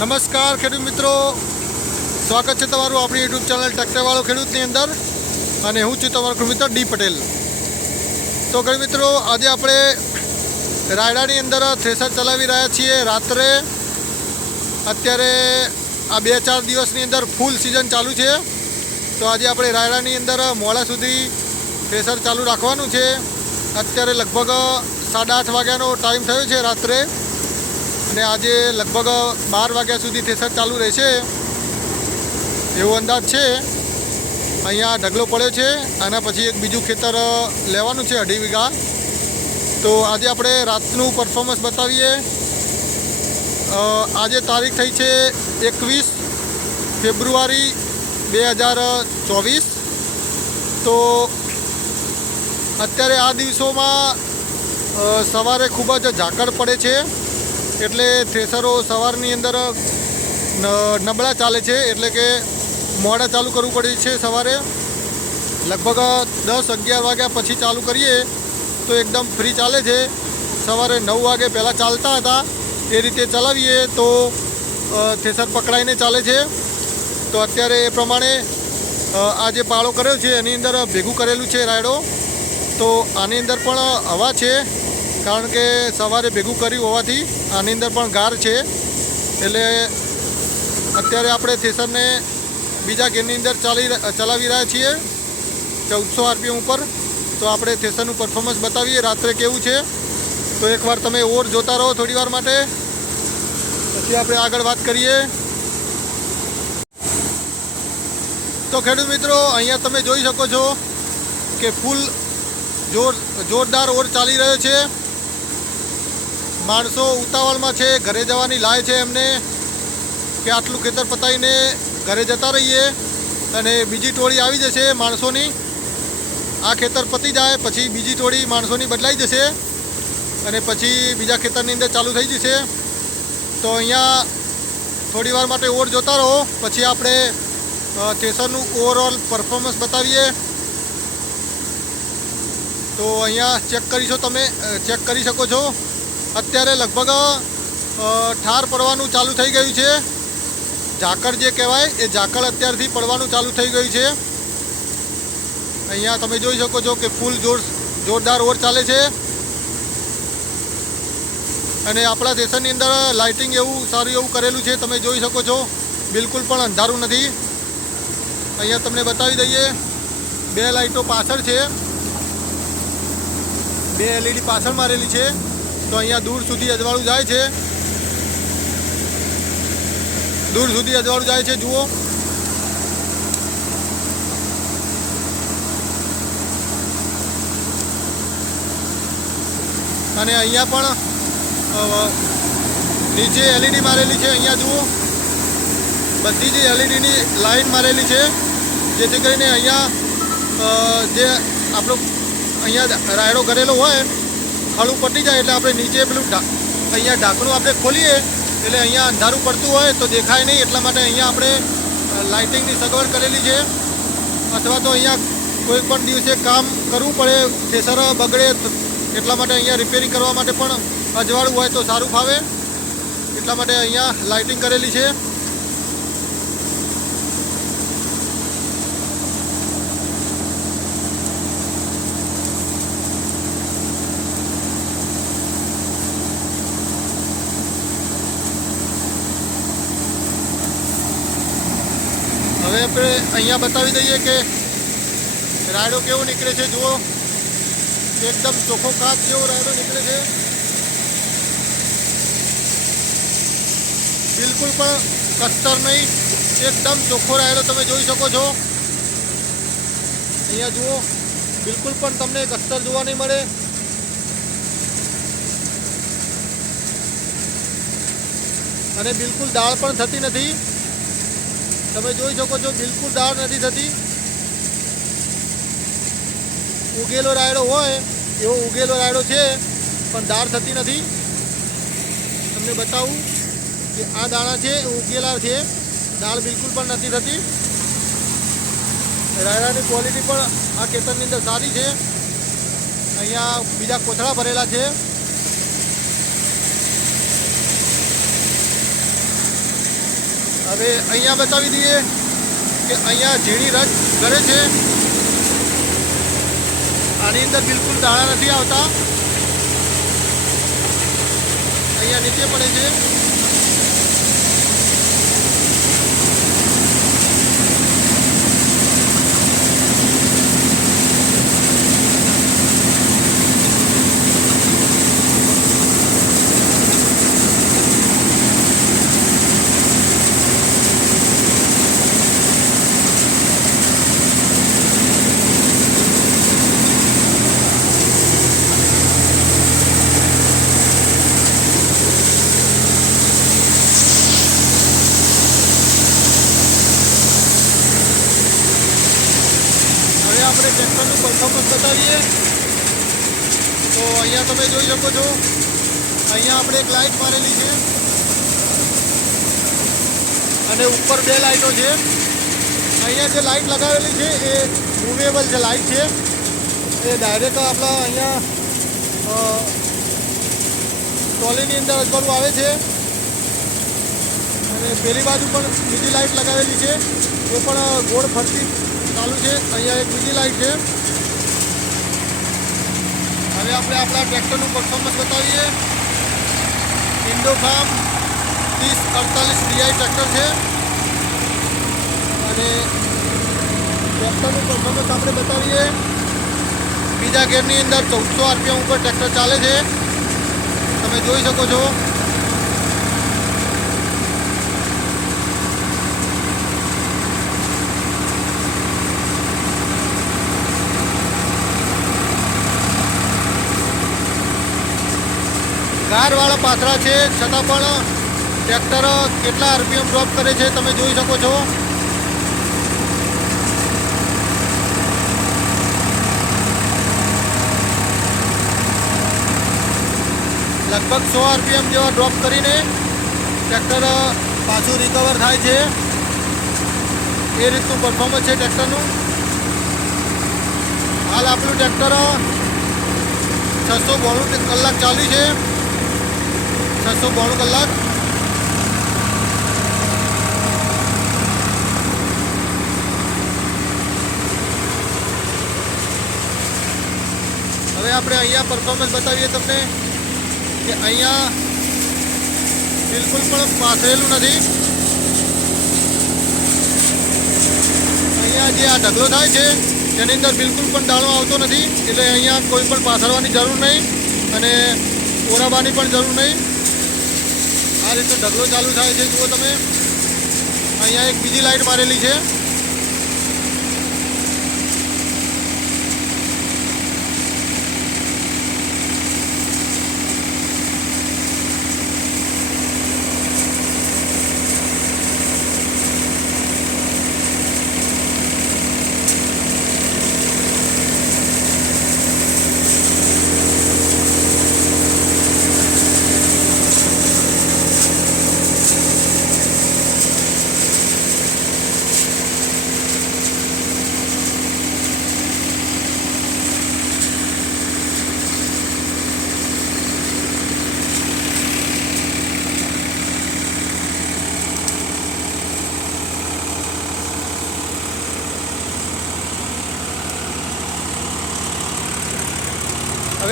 નમસ્કાર ખેડૂત મિત્રો. સ્વાગત છે તમારું આપણી યુટ્યુબ ચેનલ ટ્રેક્ટરવાળો ખેડૂતની અંદર. અને હું છું તમારો મિત્ર ડી પટેલ. તો ખેડૂત મિત્રો, આજે આપણે રાયડાની અંદર થ્રેસર ચલાવી રહ્યા છીએ. રાત્રે અત્યારે આ બે ચાર દિવસની અંદર ફૂલ સિઝન ચાલુ છે. તો આજે આપણે રાયડાની અંદર મોડા સુધી થ્રેસર ચાલુ રાખવાનું છે. અત્યારે લગભગ સાડા આઠ વાગ્યાનો ટાઈમ થયો છે રાત્રે. અને આજે લગભગ બાર વાગ્યા સુધી થેસર ચાલુ રહેશે. એવો અંદાજ છે. અહીંયા ઢગલો પડ્યો છે. આના પછી એક બીજું ખેતર લેવાનું છે અઢી વીઘા. તો આજે આપણે રાતનું પરફોર્મન્સ બતાવીએ. આજે તારીખ થઈ છે એકવીસ ફેબ્રુઆરી બે હજાર ચોવીસ. તો અત્યારે આ દિવસોમાં સવારે ખૂબ જ ઝાકળ પડે છે. એટલે થ્રેસરો સવારની અંદર નબળા ચાલે છે, એટલે કે મોડા ચાલુ કરવું પડે છે સવારે. લગભગ દસ અગિયાર વાગ્યા પછી ચાલુ કરીએ, તો એકદમ ફ્રી ચાલે છે. સવારે નવ વાગે પહેલાં ચાલતા હતા, એ રીતે ચલાવીએ તો થેસર પકડાઈને ચાલે છે. તો અત્યારે એ પ્રમાણે આ જે પાળો કર્યો છે, એની અંદર ભેગું કરેલું છે રાયડો. તો આની અંદર પણ હવા છે. કારણ કે સવારે ભેગું કર્યું હોવાથી આની અંદર પણ ગાર છે. એટલે અત્યારે આપણે થેસરને બીજા ગેરની અંદર ચાલી ચલાવી રહ્યા છીએ ચૌદસો આરપીએમ ઉપર. તો આપણે થેસરનું પરફોર્મન્સ બતાવીએ. રાત્રે કેવું છે? તો એકવાર તમે ઓર જોતા રહો થોડીવાર માટે. પછી આપણે આગળ વાત કરીએ. તો ખેડૂત મિત્રો, અહીંયા તમે જોઈ શકો છો કે ફૂલ જોર, જોરદાર ઓર ચાલી રહ્યો છે. માણસો ઉતાવળમાં છે, ઘરે જવાની લાય છે એમને કે આટલું ખેતર પતાવીને ઘરે જતા રહીએ અને બીજી ટોળી આવી જશે માણસોની. આ ખેતર પતી જાય, પછી બીજી ટોળી માણસોની બદલાઈ જશે અને પછી બીજા ખેતરની અંદર ચાલુ થઈ જશે. તો અહીંયા થોડી વાર માટે ઓર જોતા રહો, પછી આપણે થેસરનું ઓવરઓલ પરફોર્મન્સ બતાવીએ. તો અહીંયા ચેક કરી છો તમે ચેક કરી શકો છો. અત્યારે લગભગ ઠાર પડવાનું ચાલુ થઈ ગયું છે. ઝાકળ જે કહેવાય, એ ઝાકળ અત્યારથી પડવાનું ચાલુ થઈ ગયું છે. અહીંયા તમે જોઈ શકો છો કે ફૂલ જોર, જોરદાર ઓર ચાલે છે. અને આપણા સ્ટેશનની અંદર લાઇટિંગ એવું સારું એવું કરેલું છે, તમે જોઈ શકો છો. બિલકુલ પણ અંધારું નથી. અહીંયા તમને બતાવી દઈએ, બે લાઇટો પાછળ છે. બે એલઈડી પાછળ મારેલી છે. તો અહીંયા દૂર સુધી અજવાળું જાય છે. દૂર સુધી અજવાળું જાય છે, જુઓ. અને અહીંયા પણ નીચે એલઈડી મારેલી છે, અહીંયા જુઓ. બધી જ એલઈડીની લાઈન મારેલી છે, જેથી કરીને અહીંયા જે આપણો અહીંયા રાયડો કરેલો હોય ખાડું પટી જાય એટલે આપણે નીચે પેલું અહીંયા ઢાંકણું આપણે ખોલીએ એટલે અહીંયા અંધારું પડતું હોય તો દેખાય નહીં. એટલા માટે અહીંયા આપણે લાઇટિંગની સગવડ કરેલી છે. અથવા તો અહીંયા કોઈ પણ દિવસે કામ કરવું પડે થેસર બગડે એટલા માટે અહીંયા રિપેરિંગ કરવા માટે પણ અજવાળું હોય તો સારું ફાવે. એટલા માટે અહીંયા લાઇટિંગ કરેલી છે. હવે આપણે અહીંયા બતાવી દઈએ કે રાયડો કેવો નીકળે છે, જુઓ. એકદમ ચોખ્ખો કાચ જેવો રાયડો નીકળે છે. બિલકુલ પણ કસ્તર નહીં, એકદમ ચોખ્ખો રાયડો તમે જોઈ શકો છો. અહીંયા જુઓ, બિલકુલ પણ તમને કસ્તર જોવા નહીં મળે. અને બિલકુલ દાળ પણ થતી નથી. તમે જોઈ શકો છો, બિલકુલ દાળ નથી થતી. ઉગેલો રાયડો હોય, એવો ઉગેલો રાયડો છે, પણ દાળ થતી નથી. તમને બતાવું કે આ દાણા છે, એ ઉગેલા છે. દાળ બિલકુલ પણ નથી થતી. રાયડાની ક્વોલિટી પણ આ ખેતરની અંદર સારી છે. અહીંયા બીજા કોથળા ભરેલા છે. હવે અહીંયા બતાવી દઈએ કે અહીંયા ઝીણી રજ કરે છે. આની અંદર બિલકુલ દાણા નથી આવતા. અહીંયા નીચે પડે છે હવે આપણે ટ્રેક્ટરનું પરફોર્મન્સ બતાવીએ. તો અહીંયા તમે જોઈ શકો છો. અહીંયા આપણે એક લાઇટ મારેલી છે. અને ઉપર બે લાઇટો છે. અહીંયા જે લાઇટ લગાવેલી છે એ મૂવેબલ જે લાઇટ છે. એ ડાયરેક્ટ આપણા અહીંયા ટ્રોલીની અંદર અજવાળું આવે છે. અને પેલી બાજુ પણ બીજી લાઇટ લગાવેલી છે. એ પણ ગોળ ફરતી ચાલુ છે. અહીંયા એક બીજી લાઇટ છે. હવે આપણે આપણા ટ્રેક્ટરનું પરફોર્મન્સ બતાવીએ. ઇન્ડોફાર્મ ત્રીસ અડતાલીસ ડીઆઈ ટ્રેક્ટર છે. અને ટ્રેક્ટરનું પરફોર્મન્સ આપણે બતાવીએ. બીજા ગેરની અંદર ચૌદસો આરપીએમ ઉપર ટ્રેક્ટર ચાલે છે. તમે જોઈ શકો છો. ગારવાળા પાથરા છે, છતાં પણ ટ્રેક્ટર કેટલા આરપીએમ ડ્રોપ કરે છે તમે જોઈ શકો છો. લગભગ સો આરપીએમ જેવા ડ્રોપ કરીને ટ્રેક્ટર પાછું રિકવર થાય છે. એ રીતનું પરફોર્મન્સ છે ટ્રેક્ટરનું હાલ આપણું ટ્રેક્ટર છસો બોણું કલાક ચાલ્યું છે. છસો બોણું કલાક. હવે આપણે અહીંયા પરફોર્મન્સ બતાવીએ તમને કે અહીંયા બિલકુલ પણ પાથરેલું નથી. અહીંયા જે આ ઢગલો થાય છે તેની અંદર બિલકુલ પણ દાણો આવતો નથી. એટલે અહીંયા કોઈ પણ પાથરવાની જરૂર નહીં અને ઓરાવાની પણ જરૂર નહીં. આ રીતનો ઢગલો ચાલુ થાય છે જુઓ તમે. અહીંયા એક બીજી લાઇટ મારેલી છે.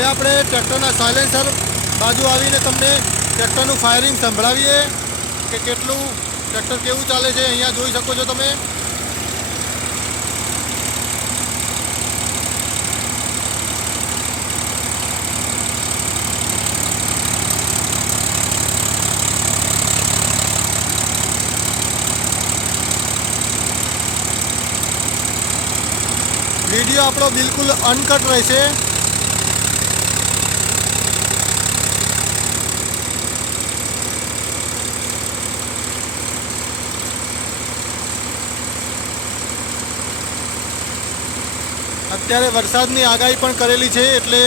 હવે આપણે ટ્રેક્ટરના સાયલેન્સર બાજુ આવીને તમને ટ્રેક્ટરનું ફાયરિંગ સંભળાવીએ કે કેટલું ટ્રેક્ટર કેવું ચાલે છે અહીંયા જોઈ શકો છો તમે. વીડિયો આપણો બિલકુલ અનકટ રહેશે. અત્યારે વરસાદની આગાહી પણ કરેલી છે એટલે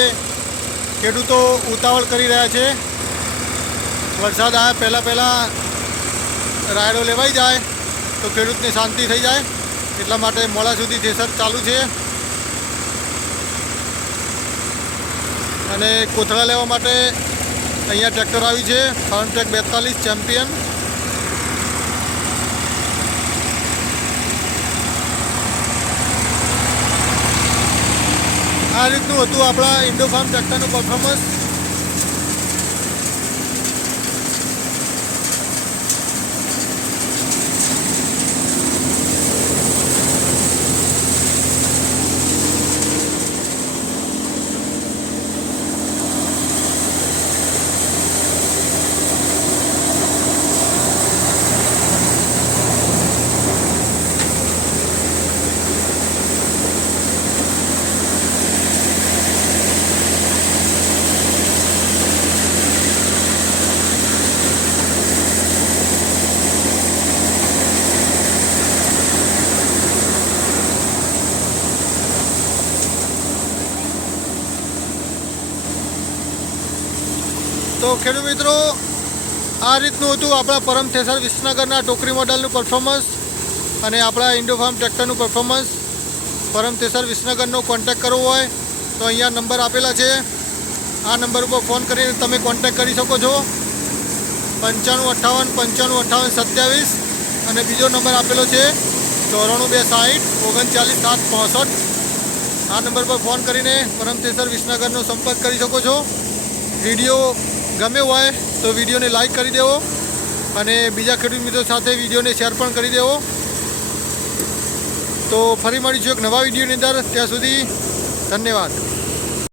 ખેડૂતો ઉતાવળ કરી રહ્યા છે. વરસાદ આવ્યા પહેલાં પહેલાં રાયડો લેવાઈ જાય તો ખેડૂતને શાંતિ થઈ જાય. એટલા માટે મોડા સુધી થેસર ચાલુ છે. અને કોથળા લેવા માટે અહીંયા ટ્રેક્ટર આવ્યું છે. ફાર્મ ટ્રેક બેતાલીસ ચેમ્પિયન. આ રીતનું હતું આપણા ઇન્ડો ફાર્મ ટ્રેક્ટરનું પરફોર્મન્સ તો ખેડૂત મિત્રો, આ રીતનું હતું આપણા પરમ થેસર વિસનગરના ટોકરી મોડલનું પરફોર્મન્સ અને આપણા ઇન્ડોફાર્મ ટ્રેક્ટરનું પરફોર્મન્સ પરમ થેસર વિસનગરનો કોન્ટેક કરવો હોય તો અહીંયા નંબર આપેલા છે. આ નંબર ઉપર ફોન કરીને તમે કોન્ટેક કરી શકો છો. પંચાણું અઠ્ઠાવન પંચાણું અઠ્ઠાવન, સત્યાવીસ અને બીજો નંબર આપેલો છે ચોરાણું બે સાઠ ઓગણચાલીસ, સાત ચોસઠ આ નંબર પર ફોન કરીને પરમ થેસર વિસનગરનો સંપર્ક કરી શકો છો. વીડિયો ગમ્યો હોય તો વિડીયોને લાઈક કરી દેવો અને બીજા ખેડૂત મિત્રો સાથે વિડીયોને શેર પણ કરી દેવો. તો ફરી મળીશું એક નવા વિડીયોની અંદર. ત્યાં સુધી ધન્યવાદ.